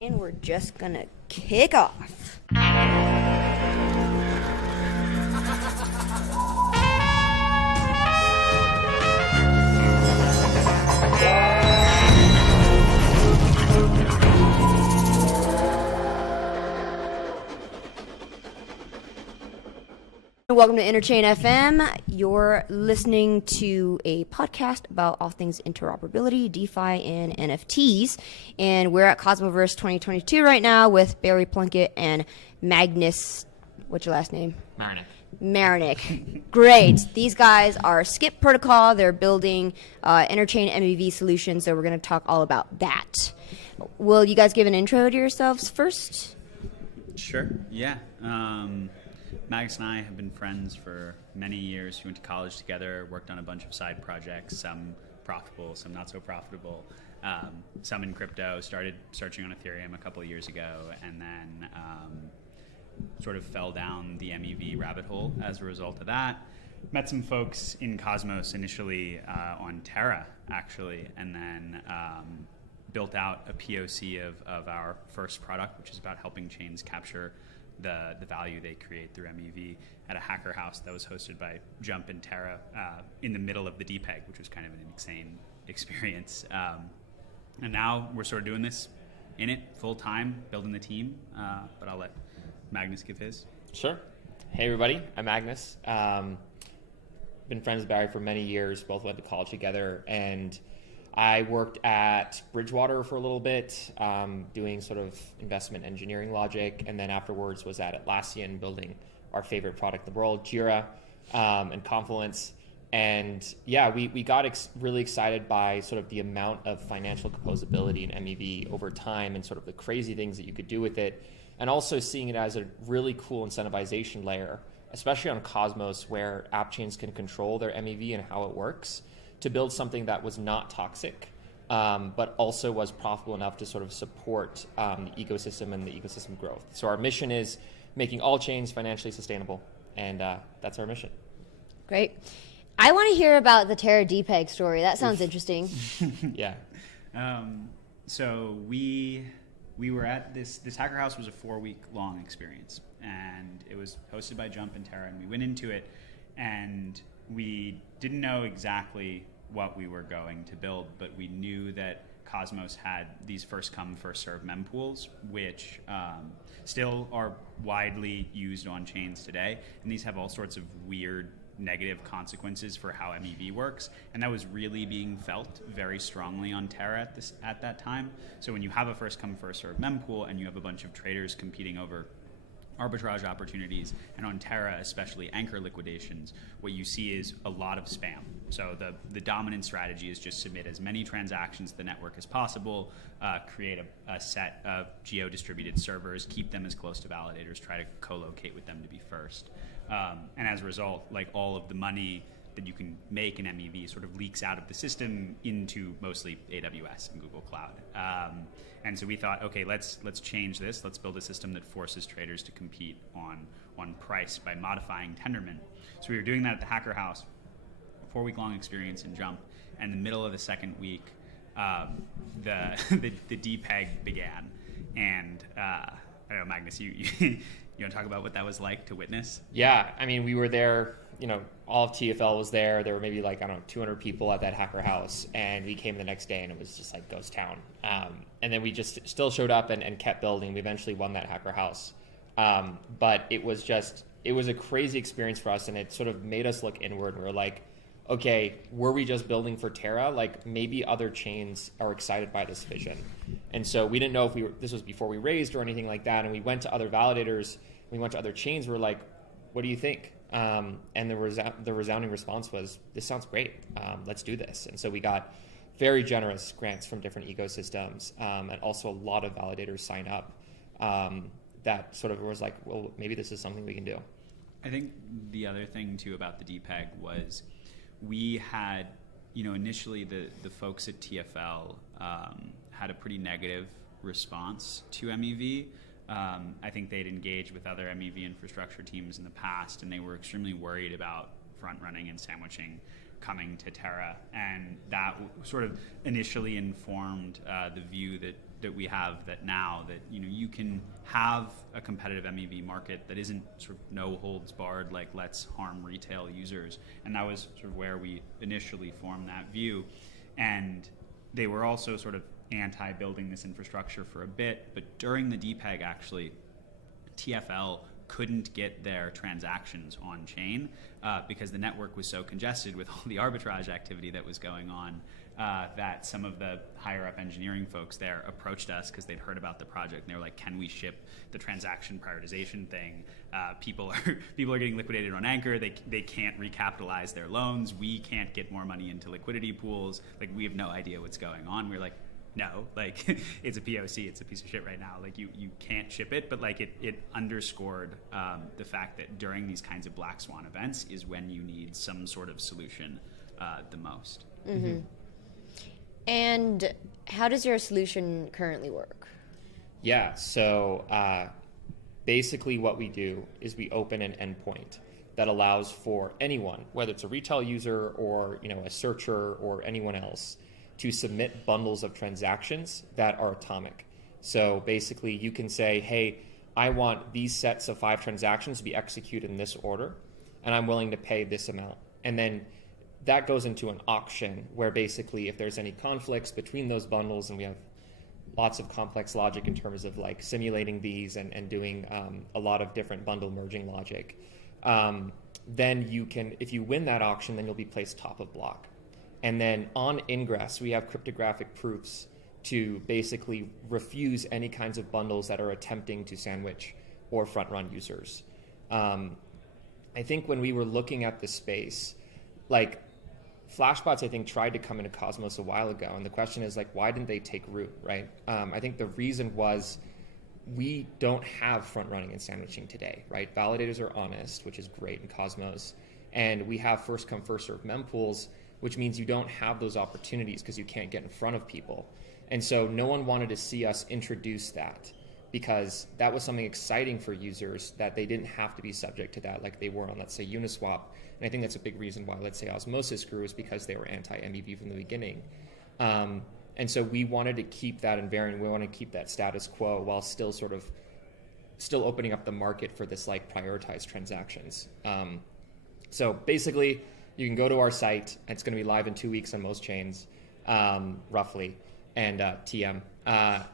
And we're just gonna kick off. Welcome to Interchain FM. You're listening to a podcast about all things interoperability, DeFi, and NFTs. And we're at Cosmoverse 2022 right now with Barry Plunkett and Magnus. What's your last name? Marinick. Great. These guys are Skip Protocol. They're building interchain MEV solutions, so we're going to talk all about that. Will you guys give an intro to yourselves first? Sure, yeah. Magnus and I have been friends for many years. We went to college together, worked on a bunch of side projects, some profitable, some not so profitable, some in crypto, started searching on Ethereum a couple of years ago, and then sort of fell down the MEV rabbit hole as a result of that. Met some folks in Cosmos initially on Terra, actually, and then built out a POC of our first product, which is about helping chains capture the value they create through MEV at a hacker house that was hosted by Jump and Terra in the middle of the DPEG, which was kind of an insane experience. And now we're sort of doing this in it full time, building the team, but I'll let Magnus give his. Sure. Hey everybody, I'm Magnus. Been friends with Barry for many years, both went to college together, and I worked at Bridgewater for a little bit, doing sort of investment engineering logic, and then afterwards was at Atlassian building our favorite product in the world, Jira, and Confluence. And yeah, we got really excited by sort of the amount of financial composability in MEV over time and sort of the crazy things that you could do with it, and also seeing it as a really cool incentivization layer, especially on Cosmos, where appchains can control their MEV and how it works, to build something that was not toxic, but also was profitable enough to sort of support the ecosystem and the ecosystem growth. So our mission is making all chains financially sustainable, and that's our mission. Great. I want to hear about the Terra DPEG story. That sounds interesting. Yeah. So we were at this hacker house was a 4-week long experience, and it was hosted by Jump and Terra, and we went into it and we didn't know exactly what we were going to build, but we knew that Cosmos had these first come, first serve mempools, which still are widely used on chains today. And these have all sorts of weird negative consequences for how MEV works. And that was really being felt very strongly on Terra at that time. So when you have a first come, first serve mempool and you have a bunch of traders competing over arbitrage opportunities, and on Terra, especially anchor liquidations, what you see is a lot of spam. So the dominant strategy is just submit as many transactions to the network as possible, create a set of geo-distributed servers, keep them as close to validators, try to co-locate with them to be first. And as a result, like all of the money that you can make in MEV sort of leaks out of the system into mostly AWS and Google Cloud. And so we thought, okay, let's change this. Let's build a system that forces traders to compete on price by modifying Tendermint. So we were doing that at the hacker house, a 4-week-long experience in Jump. And in the middle of the second week, the DPEG began. And I don't know, Magnus, you want to talk about what that was like to witness? Yeah, I mean, we were there, all of TFL was there. There were maybe 200 people at that hacker house, and we came the next day and it was just like ghost town. And then we just still showed up and kept building. We eventually won that hacker house. But it was a crazy experience for us, and it sort of made us look inward. And we were like, okay, were we just building for Terra? Like maybe other chains are excited by this vision. And so we didn't know if this was before we raised or anything like that. And we went to other validators, we went to other chains. We were like, what do you think? And the resounding response was, this sounds great. Let's do this. And so we got very generous grants from different ecosystems, and also a lot of validators sign up. That sort of was like, well, maybe this is something we can do. I think the other thing too about the DPEG was we had, initially the folks at TFL had a pretty negative response to MEV. I think they'd engaged with other MEV infrastructure teams in the past, and they were extremely worried about front running and sandwiching coming to Terra, and that sort of initially informed the view that we have that now that you can have a competitive MEV market that isn't sort of no holds barred, like let's harm retail users, and that was sort of where we initially formed that view. And they were also sort of anti-building this infrastructure for a bit, but during the DPEG, actually, TFL couldn't get their transactions on chain because the network was so congested with all the arbitrage activity that was going on that some of the higher up engineering folks there approached us because they'd heard about the project, and they were like, can we ship the transaction prioritization thing? People are getting liquidated on Anchor. They can't recapitalize their loans. We can't get more money into liquidity pools. Like, we have no idea what's going on. We're like, no, like it's a POC, it's a piece of shit right now. Like you can't ship it, but like it underscored the fact that during these kinds of black swan events is when you need some sort of solution the most. Mm-hmm. And how does your solution currently work? Yeah, so basically what we do is we open an endpoint that allows for anyone, whether it's a retail user or a searcher or anyone else, to submit bundles of transactions that are atomic. So basically you can say, hey, I want these sets of 5 transactions to be executed in this order, and I'm willing to pay this amount. And then that goes into an auction where basically if there's any conflicts between those bundles, and we have lots of complex logic in terms of like simulating these and doing a lot of different bundle merging logic, then you can, if you win that auction, then you'll be placed top of block. And then on ingress, we have cryptographic proofs to basically refuse any kinds of bundles that are attempting to sandwich or front run users. I think when we were looking at the space, like Flashbots, I think, tried to come into Cosmos a while ago. And the question is, like, why didn't they take root, right? I think the reason was we don't have front running and sandwiching today, right? Validators are honest, which is great in Cosmos. And we have first come, first served mempools, which means you don't have those opportunities because you can't get in front of people. And so no one wanted to see us introduce that because that was something exciting for users that they didn't have to be subject to that like they were on, let's say, Uniswap. And I think that's a big reason why, let's say, Osmosis grew is because they were anti-MEV from the beginning. And so we wanted to keep that invariant. We want to keep that status quo while still opening up the market for this like prioritized transactions. So basically, you can go to our site. It's going to be live in 2 weeks on most chains, roughly, and TM.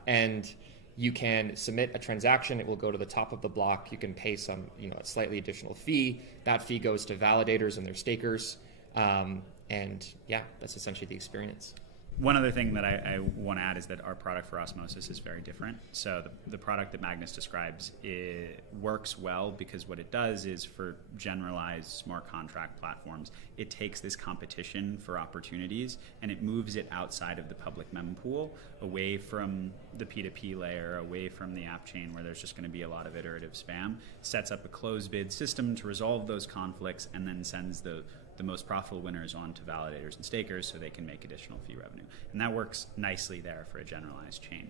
And you can submit a transaction. It will go to the top of the block. You can pay some, a slightly additional fee. That fee goes to validators and their stakers. And yeah, that's essentially the experience. One other thing that I want to add is that our product for Osmosis is very different. So the product that Magnus describes, it works well because what it does is for generalized smart contract platforms, it takes this competition for opportunities and it moves it outside of the public mempool, away from the P2P layer, away from the app chain where there's just going to be a lot of iterative spam, sets up a closed bid system to resolve those conflicts, and then sends the most profitable winners onto validators and stakers so they can make additional fee revenue. And that works nicely there for a generalized chain.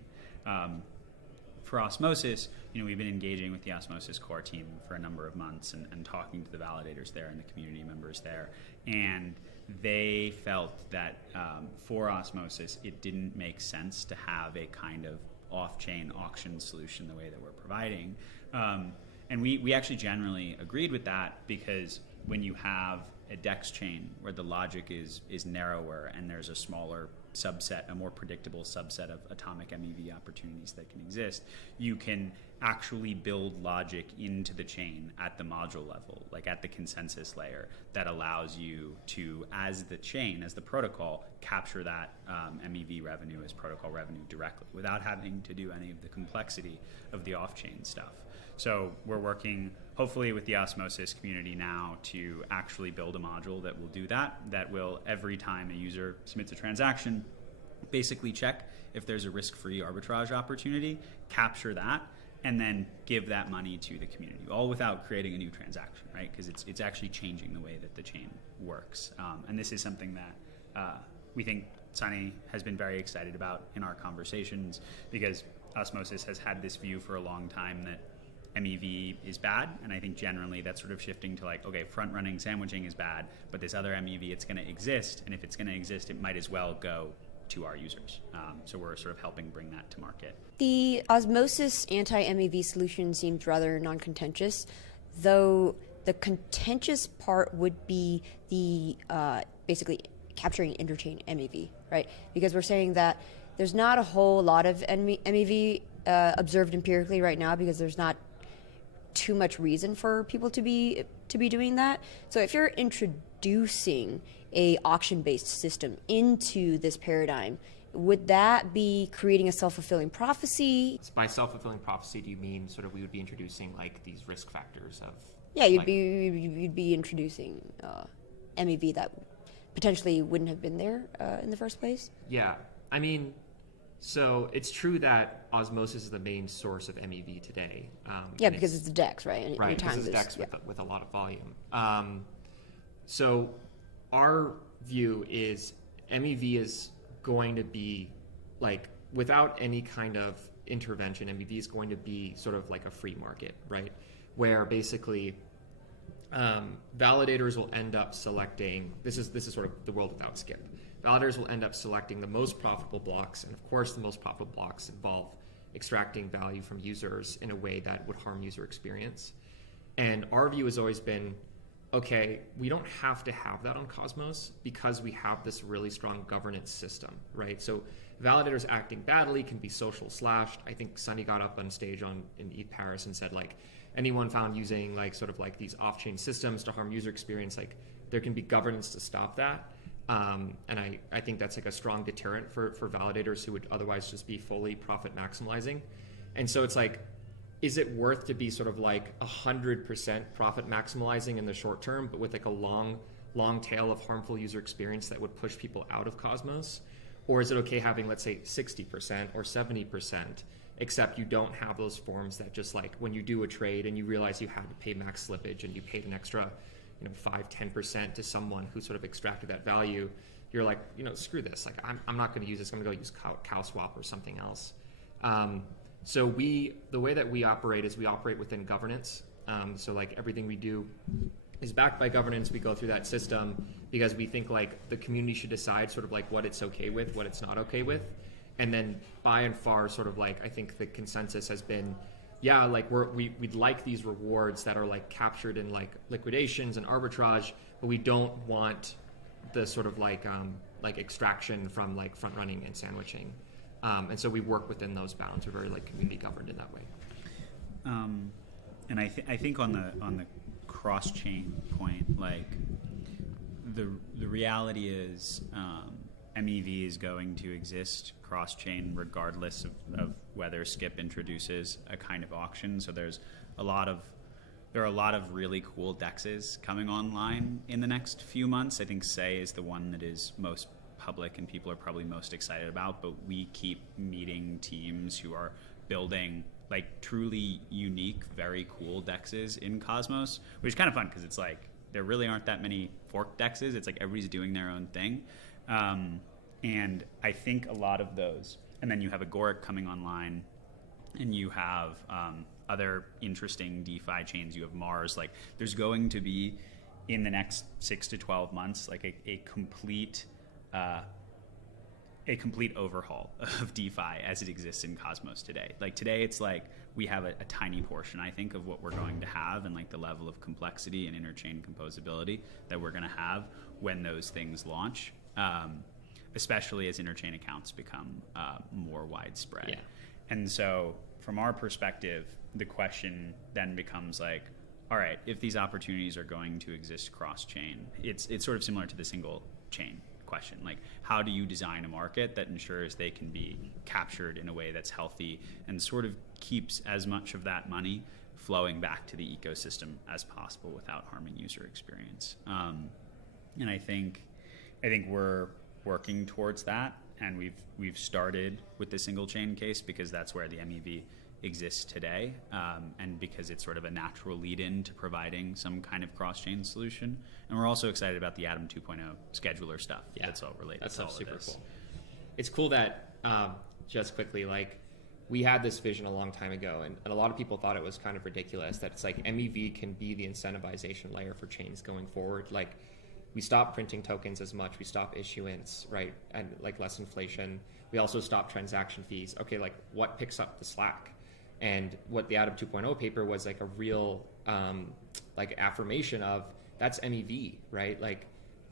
For Osmosis, we've been engaging with the Osmosis core team for a number of months and talking to the validators there and the community members there. And they felt that for Osmosis, it didn't make sense to have a kind of off-chain auction solution the way that we're providing. And we actually generally agreed with that because when you have a DEX chain where the logic is narrower and there's a smaller subset, a more predictable subset of atomic MEV opportunities that can exist, you can actually build logic into the chain at the module level, like at the consensus layer, that allows you to, as the chain, as the protocol, capture that MEV revenue as protocol revenue directly without having to do any of the complexity of the off-chain stuff. So we're working, hopefully, with the Osmosis community now to actually build a module that will do that, that will, every time a user submits a transaction, basically check if there's a risk-free arbitrage opportunity, capture that, and then give that money to the community, all without creating a new transaction, right? Because it's actually changing the way that the chain works. And this is something that we think Sunny has been very excited about in our conversations, because Osmosis has had this view for a long time that MEV is bad, and I think generally that's sort of shifting to like, okay, front running sandwiching is bad, but this other MEV, it's going to exist, and if it's going to exist, it might as well go to our users. So we're sort of helping bring that to market. The Osmosis anti-MEV solution seems rather non-contentious, though the contentious part would be the basically capturing interchain MEV, right? Because we're saying that there's not a whole lot of MEV observed empirically right now because there's not too much reason for people to be doing that. So if you're introducing a auction-based system into this paradigm, would that be creating a self-fulfilling prophecy? By self-fulfilling prophecy, do you mean sort of we would be introducing like these risk factors of? Yeah, you'd be introducing MEV that potentially wouldn't have been there in the first place. Yeah, I mean, so it's true that Osmosis is the main source of MEV today. Yeah, because it's the DEX, right? Right, because it's DEX with a lot of volume. So our view is MEV is going to be like, without any kind of intervention, MEV is going to be sort of like a free market, right? Where basically validators will end up selecting, this is sort of the world without skip. Validators will end up selecting the most profitable blocks, and of course the most profitable blocks involve extracting value from users in a way that would harm user experience. And our view has always been, okay, we don't have to have that on Cosmos because we have this really strong governance system, right? So validators acting badly can be social slashed. I think Sunny got up on stage in ETH Paris and said, like, anyone found using like sort of like these off-chain systems to harm user experience, like there can be governance to stop that. And I think that's like a strong deterrent for validators who would otherwise just be fully profit maximizing. And so it's like, is it worth to be sort of like 100% profit maximizing in the short term, but with like a long tail of harmful user experience that would push people out of Cosmos? Or is it okay having, let's say, 60% or 70%, except you don't have those forms that just like when you do a trade and you realize you had to pay max slippage and you paid an extra 5-10% to someone who sort of extracted that value, you're like, screw this. Like, I'm not going to use this. I'm going to go use cow swap or something else. So the way that we operate is we operate within governance. So like everything we do is backed by governance. We go through that system because we think like the community should decide sort of like what it's okay with, what it's not okay with. And then by and far sort of like, I think the consensus has been, yeah, like we'd like these rewards that are like captured in like liquidations and arbitrage, but we don't want the sort of like extraction from like front running and sandwiching. And so we work within those bounds. We're very like community governed in that way. And I think on the cross chain point, like the reality is MEV is going to exist cross chain regardless of whether Skip introduces a kind of auction. So there are a lot of really cool dexes coming online in the next few months. I think Say is the one that is most public and people are probably most excited about, but we keep meeting teams who are building like truly unique, very cool dexes in Cosmos, which is kind of fun because it's like there really aren't that many fork dexes. It's like everybody's doing their own thing. And I think a lot of those, and then you have Agoric coming online, and you have other interesting DeFi chains. You have Mars. Like, there's going to be in the next 6 to 12 months, like a complete overhaul of DeFi as it exists in Cosmos today. Like today, it's like we have a tiny portion, I think, of what we're going to have, and like the level of complexity and interchain composability that we're going to have when those things launch. Especially as interchain accounts become more widespread. Yeah. And so from our perspective, the question then becomes like, all right, if these opportunities are going to exist cross-chain, it's sort of similar to the single chain question. Like, how do you design a market that ensures they can be captured in a way that's healthy and sort of keeps as much of that money flowing back to the ecosystem as possible without harming user experience? And I think we're working towards that, and we've started with the single chain case because that's where the MEV exists today, and because it's sort of a natural lead-in to providing some kind of cross-chain solution. And we're also excited about the Atom 2.0 scheduler stuff. Yeah, that's all related. That's to all super of this. cool. It's cool that just quickly, like we had this vision a long time ago, and a lot of people thought it was kind of ridiculous that it's like MEV can be the incentivization layer for chains going forward. Like, we stop printing tokens as much, we stop issuance, right, and like less inflation. We also stop transaction fees. Okay, like what picks up the slack? And what the Atom 2.0 paper was like a real like affirmation of, that's MEV, right? Like,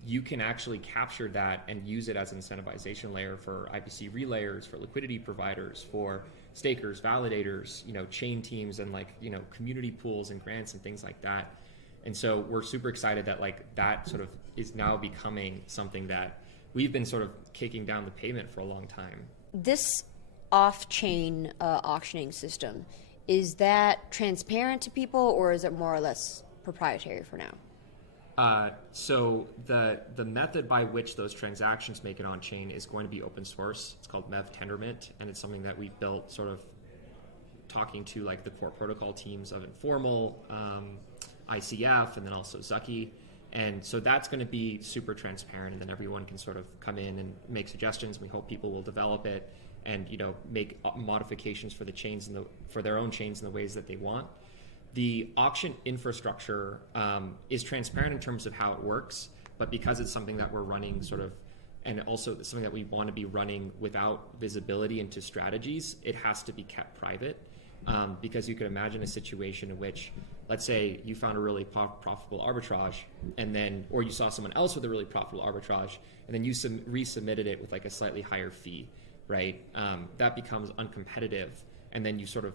you can actually capture that and use it as an incentivization layer for IPC relayers, for liquidity providers, for stakers, validators, chain teams, and like, community pools and grants and things like that. And so we're super excited that like that sort of is now becoming something that we've been sort of kicking down the pavement for a long time. This off-chain auctioning system, is that transparent to people, or is it more or less proprietary for now? So the method by which those transactions make it on chain is going to be open source. It's called MEV Tendermint, and it's something that we built sort of talking to like the core protocol teams of Informal, ICF, and then also Zucky. And so that's going to be super transparent, and then everyone can sort of come in and make suggestions. We hope people will develop it and make modifications for the chains and for their own chains in the ways that they want. The auction infrastructure is transparent in terms of how it works, but because it's something that we're running sort of, and also something that we want to be running without visibility into strategies, it has to be kept private. Because you could imagine a situation in which, let's say you found a really profitable arbitrage, and then, or you saw someone else with a really profitable arbitrage, and then you resubmitted it with like a slightly higher fee, right? That becomes uncompetitive, and then you sort of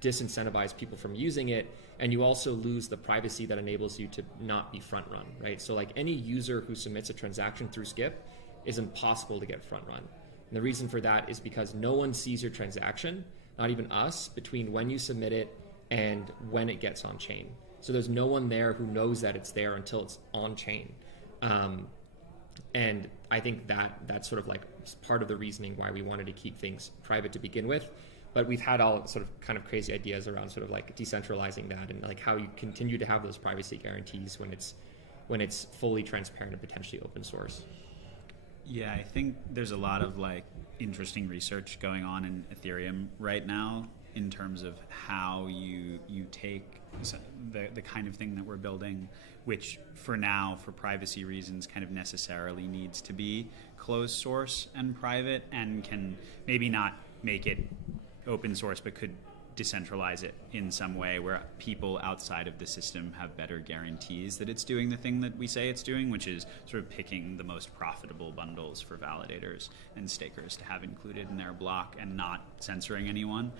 disincentivize people from using it, and you also lose the privacy that enables you to not be front run, right? So like any user who submits a transaction through Skip is impossible to get front run. And the reason for that is because no one sees your transaction, not even us, between when you submit it and when it gets on chain. So there's no one there who knows that it's there until it's on chain. And I think that's sort of like part of the reasoning why we wanted to keep things private to begin with. But we've had all sort of kind of crazy ideas around sort of like decentralizing that, and like how you continue to have those privacy guarantees when it's fully transparent and potentially open source. Yeah, I think there's a lot of like interesting research going on in Ethereum right now in terms of how you take the kind of thing that we're building, which for now, for privacy reasons, kind of necessarily needs to be closed source and private, and can maybe not make it open source, but could decentralize it in some way where people outside of the system have better guarantees that it's doing the thing that we say it's doing, which is sort of picking the most profitable bundles for validators and stakers to have included in their block and not censoring anyone.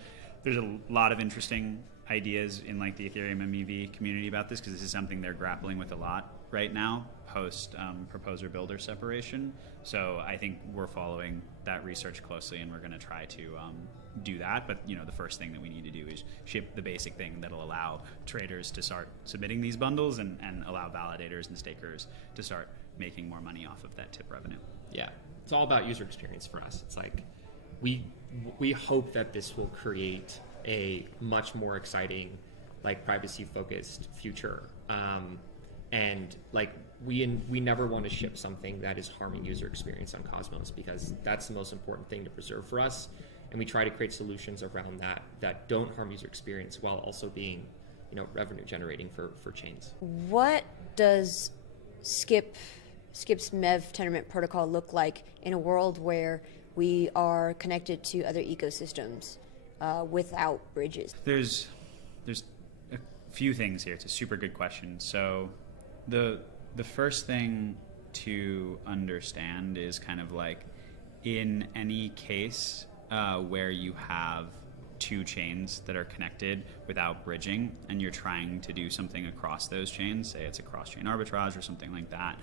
There's a lot of interesting ideas in like the Ethereum MEV community about this, because this is something they're grappling with a lot right now post proposer builder separation. So I think we're following that research closely, and we're going to try to do that. But the first thing that we need to do is ship the basic thing that'll allow traders to start submitting these bundles and allow validators and stakers to start making more money off of that tip revenue. Yeah, it's all about user experience for us. It's like we hope that this will create a much more exciting, like privacy focused future. And like we never want to ship something that is harming user experience on Cosmos, because that's the most important thing to preserve for us. And we try to create solutions around that don't harm user experience while also being, revenue generating for chains. What does Skip's MEV Tendermint protocol look like in a world where we are connected to other ecosystems without bridges? There's a few things here. It's a super good question. So the first thing to understand is kind of like, in any case where you have two chains that are connected without bridging, and you're trying to do something across those chains, say it's a cross-chain arbitrage or something like that,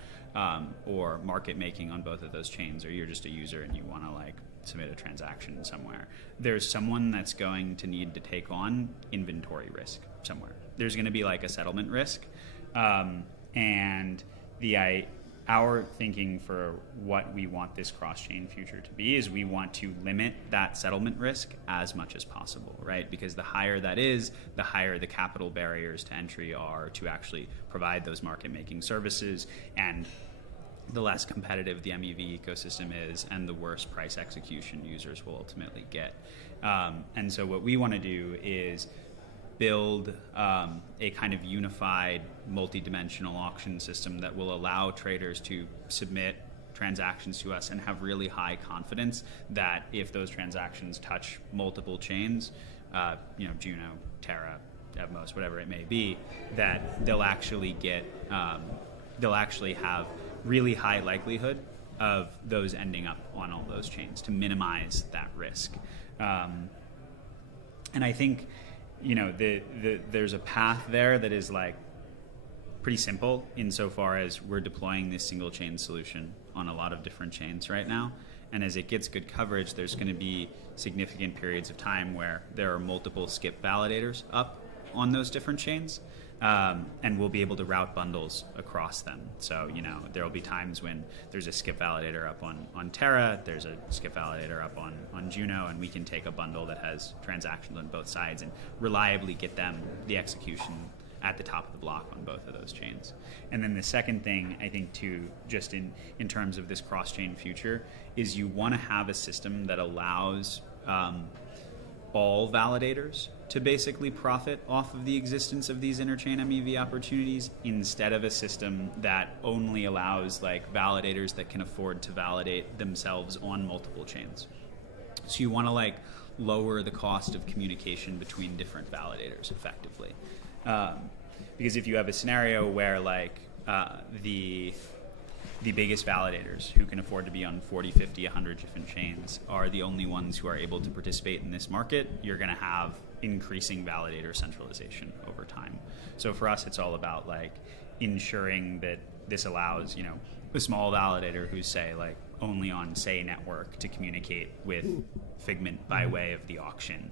or market making on both of those chains, or you're just a user and you want to like submit a transaction somewhere, there's someone that's going to need to take on inventory risk somewhere. There's going to be like a settlement risk, and our thinking for what we want this cross-chain future to be is we want to limit that settlement risk as much as possible, right? Because the higher that is, the higher the capital barriers to entry are to actually provide those market-making services. And the less competitive the MEV ecosystem is, and the worse price execution users will ultimately get. And so what we want to do is build a kind of unified, multi-dimensional auction system that will allow traders to submit transactions to us and have really high confidence that if those transactions touch multiple chains, Juno, Terra, Evmos, whatever it may be, that they'll actually have really high likelihood of those ending up on all those chains to minimize that risk. And I think, there's a path there that is like pretty simple insofar as we're deploying this single chain solution on a lot of different chains right now. And as it gets good coverage, there's going to be significant periods of time where there are multiple skip validators up on those different chains. And we'll be able to route bundles across them. So, there will be times when there's a skip validator up on Terra, there's a skip validator up on Juno, and we can take a bundle that has transactions on both sides and reliably get them the execution at the top of the block on both of those chains. And then the second thing, I think, too, just in terms of this cross-chain future, is you want to have a system that allows all validators to basically profit off of the existence of these interchain MEV opportunities, instead of a system that only allows validators that can afford to validate themselves on multiple chains. So you want to lower the cost of communication between different validators effectively. Because if you have a scenario where the biggest validators who can afford to be on 40, 50, 100 different chains are the only ones who are able to participate in this market, you're going to have increasing validator centralization over time. So for us, it's all about ensuring that this allows, a small validator who's only on network to communicate with Figment by way of the auction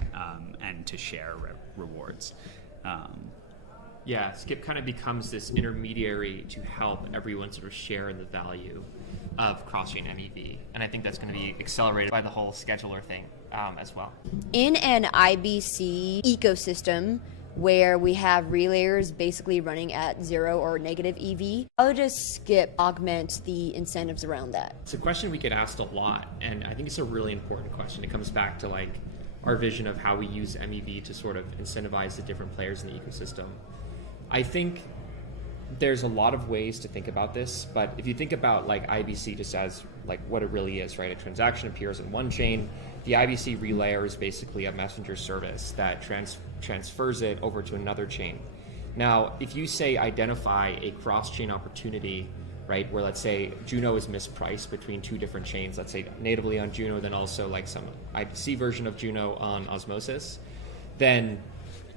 and to share rewards. Yeah, Skip kind of becomes this intermediary to help everyone sort of share in the value of cross-chain MEV. And I think that's going to be accelerated by the whole scheduler thing as well. In an IBC ecosystem where we have relayers basically running at 0 or negative EV, how does Skip augment the incentives around that? It's a question we get asked a lot, and I think it's a really important question. It comes back to our vision of how we use MEV to sort of incentivize the different players in the ecosystem. I think there's a lot of ways to think about this, but if you think about IBC just as what it really is, right? A transaction appears in one chain. The IBC relayer is basically a messenger service that transfers it over to another chain. Now, if you say identify a cross-chain opportunity, right, where let's say Juno is mispriced between two different chains, let's say natively on Juno, then also some IBC version of Juno on Osmosis, then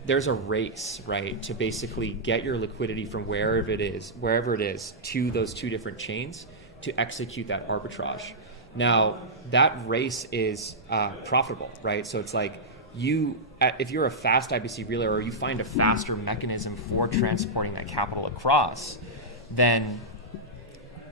there's a race, right, to basically get your liquidity from wherever it is to those two different chains to execute that arbitrage. Now, that race is profitable, right? So it's if you're a fast IBC relayer or you find a faster mechanism for transporting that capital across, then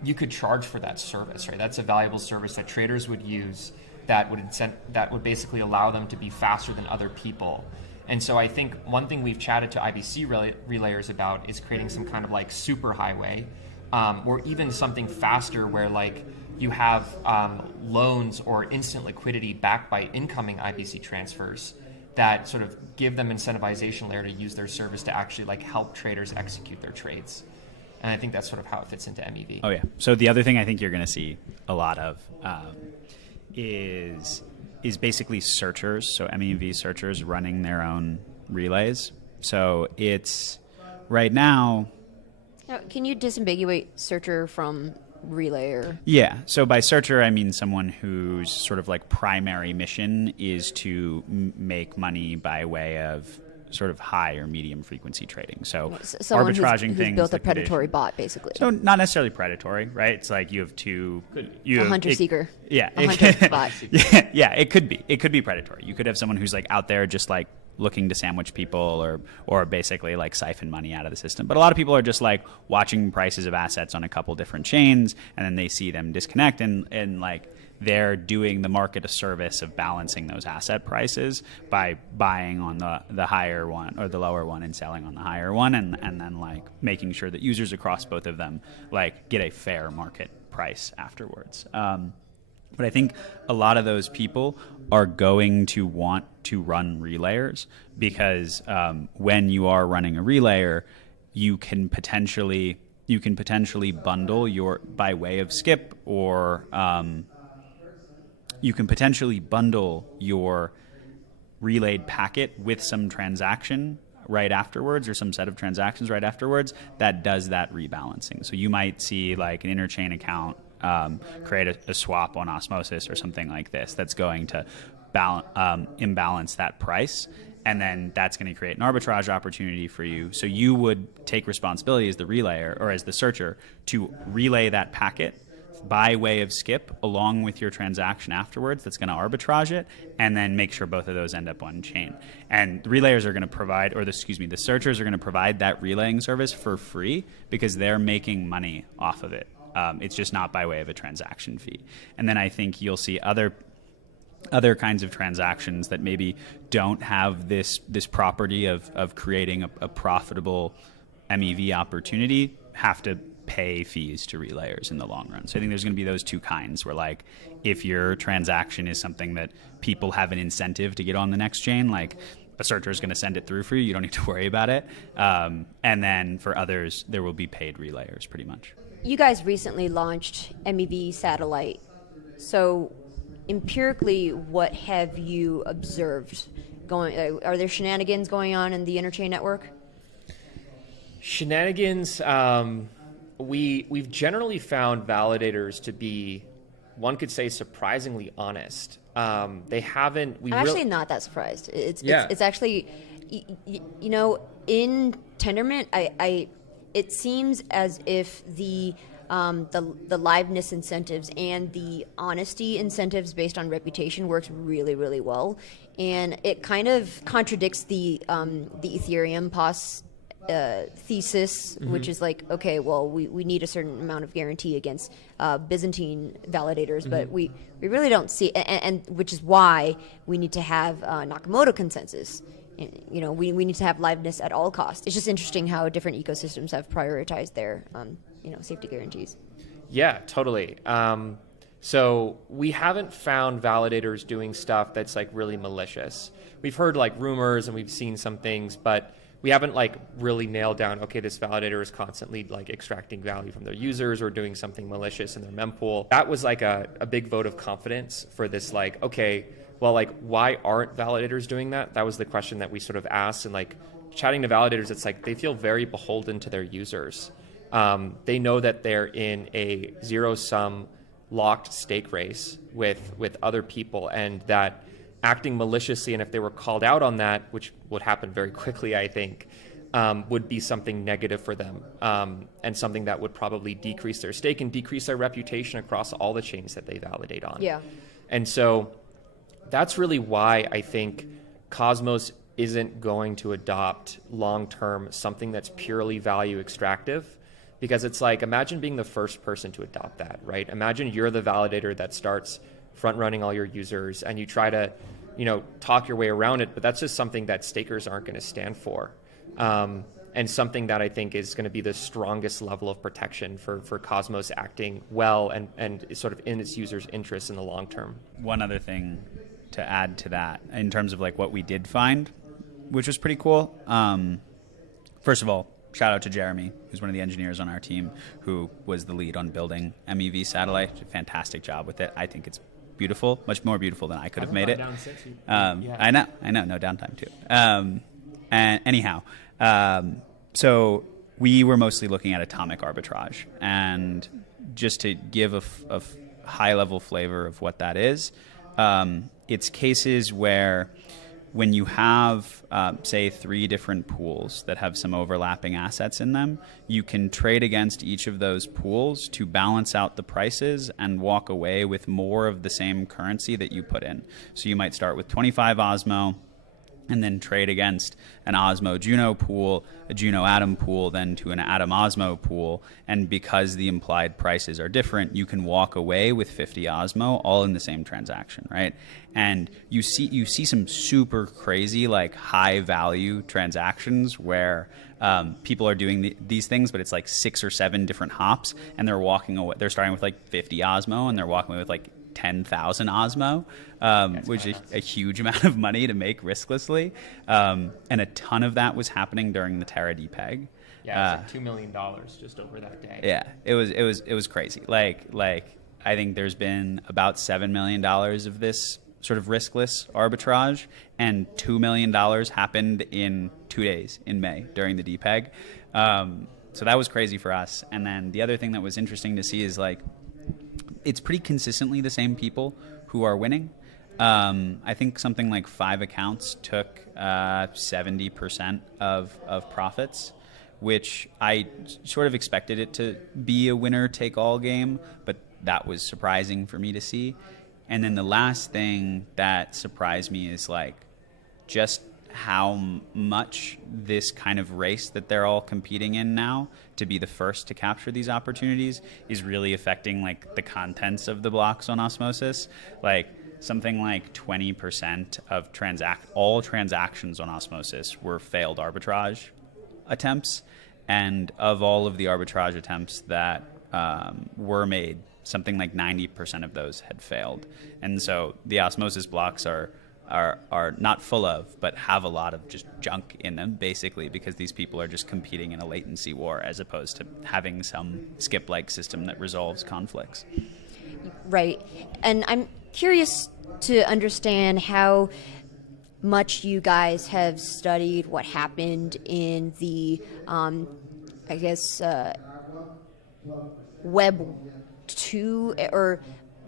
you could charge for that service, right? That's a valuable service that traders would use that would basically allow them to be faster than other people. And so I think one thing we've chatted to IBC relayers about is creating some kind of super highway, or even something faster where you have loans or instant liquidity backed by incoming IBC transfers that sort of give them incentivization layer to use their service to actually help traders execute their trades. And I think that's sort of how it fits into MEV. Oh yeah. So the other thing I think you're going to see a lot of is basically searchers, so MEV searchers running their own relays. So it's right now. Can you disambiguate searcher from relayer? Yeah. So by searcher, I mean someone whose sort of primary mission is to make money by way of sort of high or medium frequency trading. So someone arbitraging who's things. Built a predatory bot, basically. So not necessarily predatory, right? It's you have two. A hunter seeker. Yeah. A hunter bot. Yeah. It could be. It could be predatory. You could have someone who's out there just looking to sandwich people or basically siphon money out of the system. But a lot of people are just watching prices of assets on a couple different chains, and then they see them disconnect and they're doing the market a service of balancing those asset prices by buying on the higher one or the lower one and selling on the higher one, and then making sure that users across both of them get a fair market price afterwards. But I think a lot of those people are going to want to run relayers because when you are running a relayer, you can potentially bundle your, by way of skip, or you can potentially bundle your relayed packet with some transaction right afterwards, or some set of transactions right afterwards that does that rebalancing. So you might see like an interchain account create a swap on Osmosis or something like this that's going to imbalance that price, and then that's going to create an arbitrage opportunity for you. So you would take responsibility as the relayer or as the searcher to relay that packet by way of skip along with your transaction afterwards that's going to arbitrage it, and then make sure both of those end up on chain. And the relayers are going to provide, or the searchers are going to provide that relaying service for free because they're making money off of it. It's just not by way of a transaction fee. And then I think you'll see other kinds of transactions that maybe don't have this property of creating a profitable MEV opportunity have to pay fees to relayers in the long run. So I think there's going to be those two kinds where, like, if your transaction is something that people have an incentive to get on the next chain, like a searcher is going to send it through for you. You don't need to worry about it. And then for others, there will be paid relayers pretty much. You guys recently launched MEV Satellite. So empirically, what have you observed going? Are there shenanigans going on in the interchain network? Shenanigans. We've generally found validators to be, one could say, surprisingly honest. They haven't. I'm actually not that surprised. It's actually, you know, in Tendermint, it seems as if the liveness incentives and the honesty incentives based on reputation works really, really well, and it kind of contradicts the Ethereum POS thesis, which is like, okay, well, we need a certain amount of guarantee against Byzantine validators, but we really don't see, and which is why we need to have Nakamoto consensus. You know, we need to have liveness at all costs. It's just interesting how different ecosystems have prioritized their safety guarantees. Yeah, totally. So we haven't found validators doing stuff that's like really malicious. We've heard like rumors and we've seen some things, but we haven't like really nailed down, okay, this validator is constantly like extracting value from their users or doing something malicious in their mempool. That was like a big vote of confidence for this, like, okay, well, like, why aren't validators doing that? That was the question that we sort of asked. And like chatting to validators, it's like they feel very beholden to their users. They know that they're in a zero-sum locked stake race with other people, and that acting maliciously, and if they were called out on that, which would happen very quickly, I think, would be something negative for them, and something that would probably decrease their stake and decrease their reputation across all the chains that they validate on. Yeah. And so that's really why I think Cosmos isn't going to adopt long-term something that's purely value extractive, because it's like, imagine being the first person to adopt that, right? Imagine you're the validator that starts front running all your users and you try to, talk your way around it, but that's just something that stakers aren't going to stand for. And something that I think is going to be the strongest level of protection for Cosmos acting well and sort of in its users' interests in the long term. One other thing to add to that, in terms of like what we did find, which was pretty cool. First of all, shout out to Jeremy, who's one of the engineers on our team, who was the lead on building MEV Satellite. Did a fantastic job with it. I think it's beautiful, much more beautiful than I could have made it. I know, no downtime too. And anyhow, so we were mostly looking at atomic arbitrage, and just to give a high-level flavor of what that is, it's cases where when you have, say, 3 different pools that have some overlapping assets in them, you can trade against each of those pools to balance out the prices and walk away with more of the same currency that you put in. So you might start with 25 Osmo, and then trade against an Osmo Juno pool, a Juno Atom pool, then to an Atom Osmo pool. And because the implied prices are different, you can walk away with 50 Osmo all in the same transaction, right? And you see some super crazy, like high value transactions where people are doing these things, but it's like 6 or 7 different hops, and they're walking away. They're starting with like 50 Osmo, and they're walking away with like 10,000 Osmo, which is a huge amount of money to make risklessly. And a ton of that was happening during the Terra depeg. Yeah, it's like $2 million just over that day. Yeah, it was crazy. Like I think there's been about $7 million of this sort of riskless arbitrage, and $2 million happened in 2 days in May during the depeg. So that was crazy for us. And then the other thing that was interesting to see is like, it's pretty consistently the same people who are winning. I think something like 5 accounts took 70% of profits, which I sort of expected it to be a winner-take-all game, but that was surprising for me to see. And then the last thing that surprised me is like just how much this kind of race that they're all competing in now to be the first to capture these opportunities is really affecting like the contents of the blocks on Osmosis. Like something like 20% of all transactions on Osmosis were failed arbitrage attempts, and of all of the arbitrage attempts that were made, something like 90% of those had failed. And so the Osmosis blocks are not full of, but have a lot of just junk in them, basically, because these people are just competing in a latency war as opposed to having some skip-like system that resolves conflicts. Right. And I'm curious to understand how much you guys have studied what happened in the, Web 2 or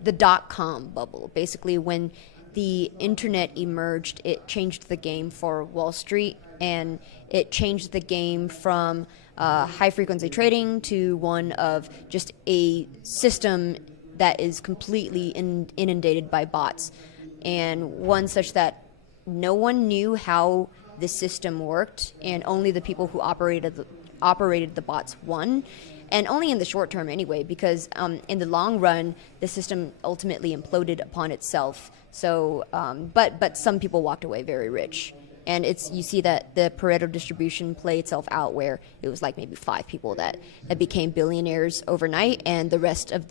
the .com bubble. Basically, when the internet emerged, it changed the game for Wall Street, and it changed the game from high-frequency trading to one of just a system that is completely inundated by bots, and one such that no one knew how the system worked, and only the people who operated the bots won. And only in the short term anyway, because in the long run, the system ultimately imploded upon itself. So, but some people walked away very rich. And you see that the Pareto distribution play itself out, where it was like maybe 5 people that became billionaires overnight, and the rest of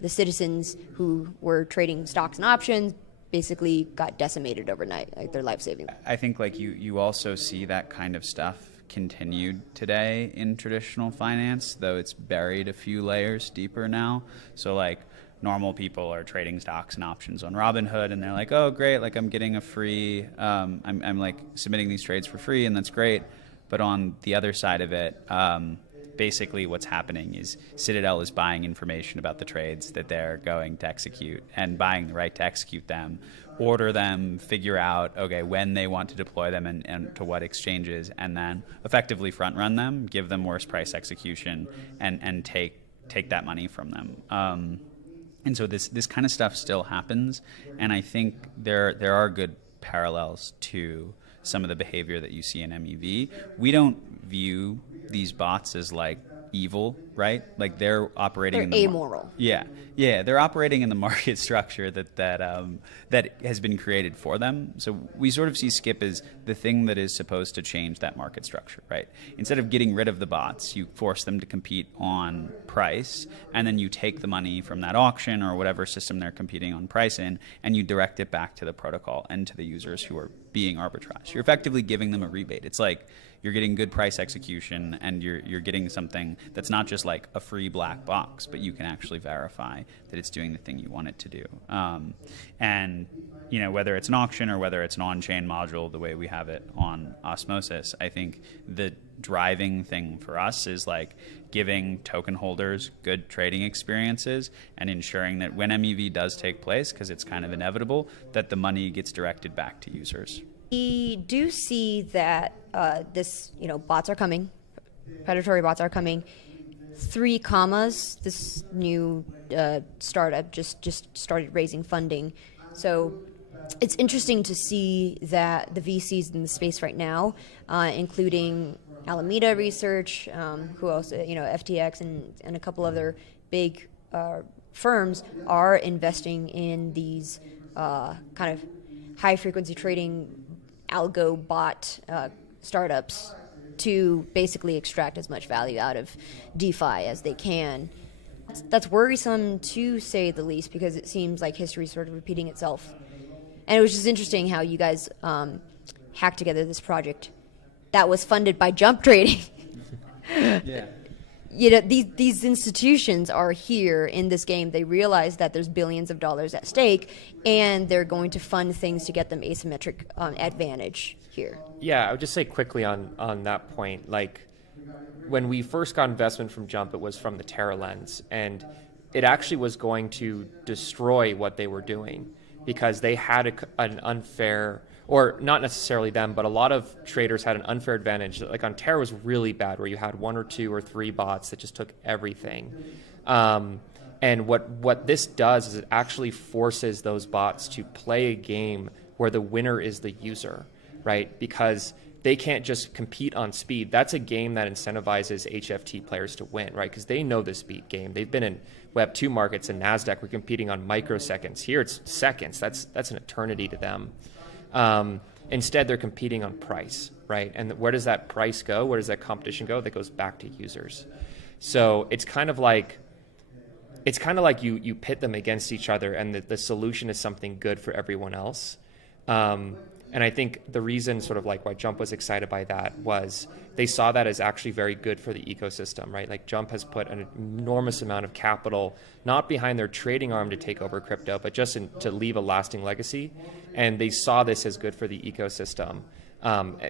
the citizens who were trading stocks and options basically got decimated overnight, like their life savings. I think like you also see that kind of stuff continued today in traditional finance, though it's buried a few layers deeper now. So like normal people are trading stocks and options on Robinhood, and they're like, oh great, like I'm getting a free, I'm like submitting these trades for free, and that's great. But on the other side of it, basically what's happening is Citadel is buying information about the trades that they're going to execute and buying the right to execute them, order them, figure out, okay, when they want to deploy them and to what exchanges, and then effectively front run them, give them worst price execution, and take that money from them. And so this kind of stuff still happens, and I think there are good parallels to some of the behavior that you see in MEV. We don't view these bots as like evil, right? Like they're operating they're amoral. Yeah, they're operating in the market structure that has been created for them. So we sort of see Skip as the thing that is supposed to change that market structure, right? Instead of getting rid of the bots, you force them to compete on price, and then you take the money from that auction or whatever system they're competing on price in, and you direct it back to the protocol and to the users who are being arbitraged. You're effectively giving them a rebate. It's like you're getting good price execution, and you're getting something that's not just like a free black box, but you can actually verify that it's doing the thing you want it to do. And you know, whether it's an auction or whether it's an on-chain module, the way we have it on Osmosis, I think the driving thing for us is like giving token holders good trading experiences and ensuring that when MEV does take place, because it's kind of inevitable, that the money gets directed back to users. We do see that bots are coming, predatory bots are coming. 3 commas, this new startup just started raising funding. So it's interesting to see that the VCs in the space right now, including Alameda Research, who else, FTX and a couple other big firms are investing in these kind of high-frequency trading algo bot startups to basically extract as much value out of DeFi as they can. That's worrisome, to say the least, because it seems like history is sort of repeating itself. And it was just interesting how you guys hacked together this project that was funded by jump trading. Yeah. These institutions are here in this game. They realize that there's billions of dollars at stake, and they're going to fund things to get them asymmetric advantage here. Yeah, I would just say quickly on that point, like when we first got investment from Jump, it was from the Terra lens, and it actually was going to destroy what they were doing because they had an unfair, or not necessarily them, but a lot of traders had an unfair advantage. Like on Terra was really bad, where you had 1 or 2 or 3 bots that just took everything. And what this does is it actually forces those bots to play a game where the winner is the user, right? Because they can't just compete on speed. That's a game that incentivizes HFT players to win, right? Because they know the speed game. They've been in Web 2 markets and NASDAQ. We're competing on microseconds. Here it's seconds. That's an eternity to them. Instead, they're competing on price, right? And where does that price go? Where does that competition go? That goes back to users. So it's kind of like you pit them against each other, and the solution is something good for everyone else. And I think the reason sort of like why Jump was excited by that was they saw that as actually very good for the ecosystem, right? Like Jump has put an enormous amount of capital, not behind their trading arm to take over crypto, but just to leave a lasting legacy. And they saw this as good for the ecosystem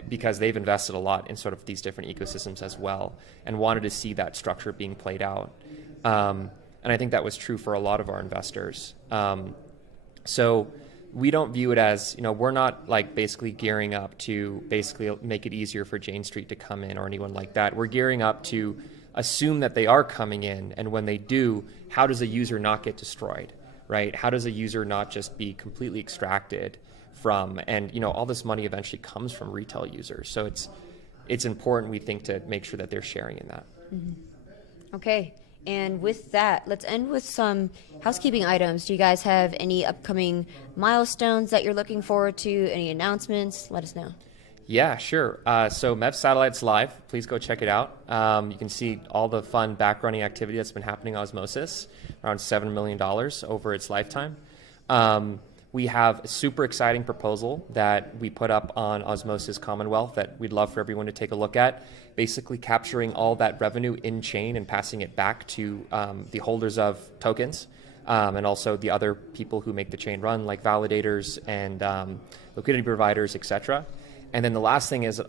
because they've invested a lot in sort of these different ecosystems as well and wanted to see that structure being played out. And I think that was true for a lot of our investors. So we don't view it as, we're not like basically gearing up to basically make it easier for Jane Street to come in or anyone like that. We're gearing up to assume that they are coming in, and when they do, how does a user not get destroyed, right? How does a user not just be completely extracted from, and all this money eventually comes from retail users. So it's important, we think, to make sure that they're sharing in that. Mm-hmm. Okay. And with that, let's end with some housekeeping items. Do you guys have any upcoming milestones that you're looking forward to? Any announcements? Let us know. Yeah, sure. So MEV Satellite's live. Please go check it out. You can see all the fun backrunning activity that's been happening on Osmosis, around $7 million over its lifetime. We have a super exciting proposal that we put up on Osmosis Commonwealth that we'd love for everyone to take a look at, basically capturing all that revenue in chain and passing it back to the holders of tokens and also the other people who make the chain run, like validators and liquidity providers, etc. And then the last thing is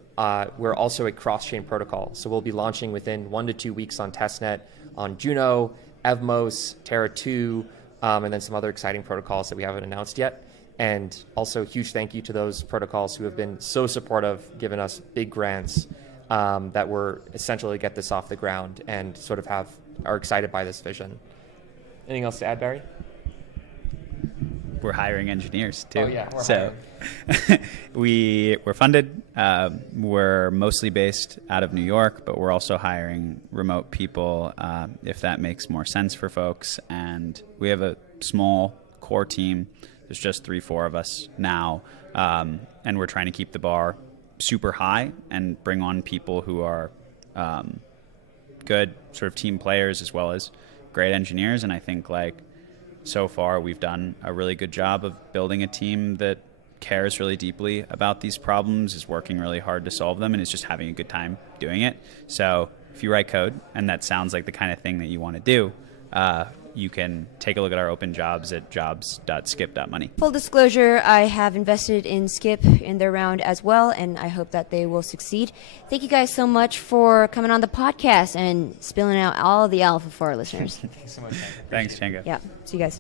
we're also a cross-chain protocol. So we'll be launching within 1 to 2 weeks on testnet on Juno, evmos, Terra 2, and then some other exciting protocols that we haven't announced yet. And also huge thank you to those protocols who have been so supportive, given us big grants that were essential to get this off the ground and sort of are excited by this vision. Anything else to add, Barry? We're hiring engineers too. Oh yeah, we're hiring. We're funded. We're mostly based out of New York, but we're also hiring remote people if that makes more sense for folks. And we have a small core team. There's just 3-4 of us now, and we're trying to keep the bar super high and bring on people who are good sort of team players as well as great engineers. And I think so far we've done a really good job of building a team that cares really deeply about these problems, is working really hard to solve them, and is just having a good time doing it. So if you write code and that sounds like the kind of thing that you want to do, you can take a look at our open jobs at jobs.skip.money. Full disclosure, I have invested in Skip in their round as well, and I hope that they will succeed. Thank you guys so much for coming on the podcast and spilling out all the alpha for our listeners. Thanks so much. Thanks, Chjango. Yeah, see you guys.